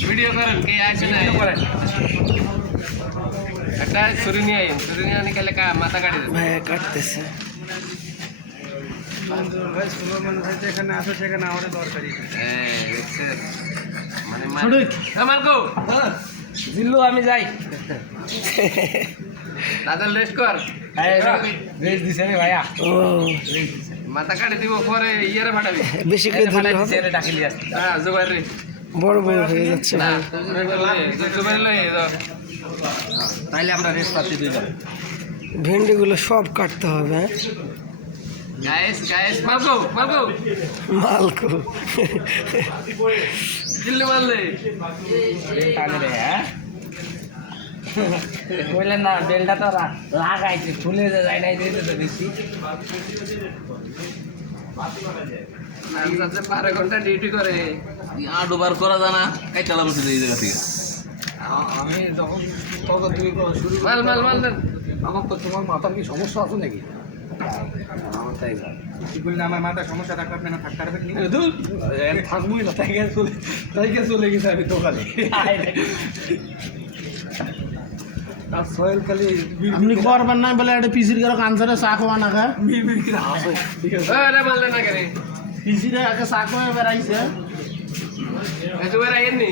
video করেন কে আছে না একটা ছুরি নিয়ে আইন ছুরি নিয়ে আনি খেলে মাথা কাটি দেবে ভাই কাটতেছে ভাই সুলেমান ভাই যেখানে আসো সেখানে আমাদের দরকারি হ্যাঁ দেখছেন মানে মালকো জিল্লু আমি যাই দাদা রেস্ট কর রেস্ট দিছে রে ভাইয়া ও মাথা কাটি দিব পরে ইয়েরে ফাটাবি বেশি করে ধরলে হবে ডাকিলি আসতে হ্যাঁ জোগাড় রে বড় বড় হয়ে যাচ্ছে না ভাই জোগাড় লই তাইলে আমরা রেস্ট পাচ্ছি দুইজন ভেন্ডিগুলো সব কাটতে হবে গাইস মালকো মালকো জিল্লু মারলে টানে রে হ্যাঁ বললেন না বেলটা তো লাগাইছে খুলে যায় নাই দিতে তো বেশি আমি সাথে 12 ঘন্টা ডিউটি করে আডোবার করা জানা কাই চালাম এই জায়গা থেকে আমি যখন তখন তুমি শুরু মাল আমার তো তোমার মাথার কি সমস্যা আছে নাকি আমার তাই কি বললে আমার মাথার সমস্যা থাকলে আপনি না থাকতে পারবেন থাকবোই না তাই চলে গেছে আমি দোকানে আর সোহেল খালি আপনি করবেন না বলে একটা পিসির ঘরে কানসারে চা খাওয়া না খা ঠিক আছে আরে মারলে না কেন পিসিরে আগে চা খাওয়া বেড়াইছে এত বেড়া এমনি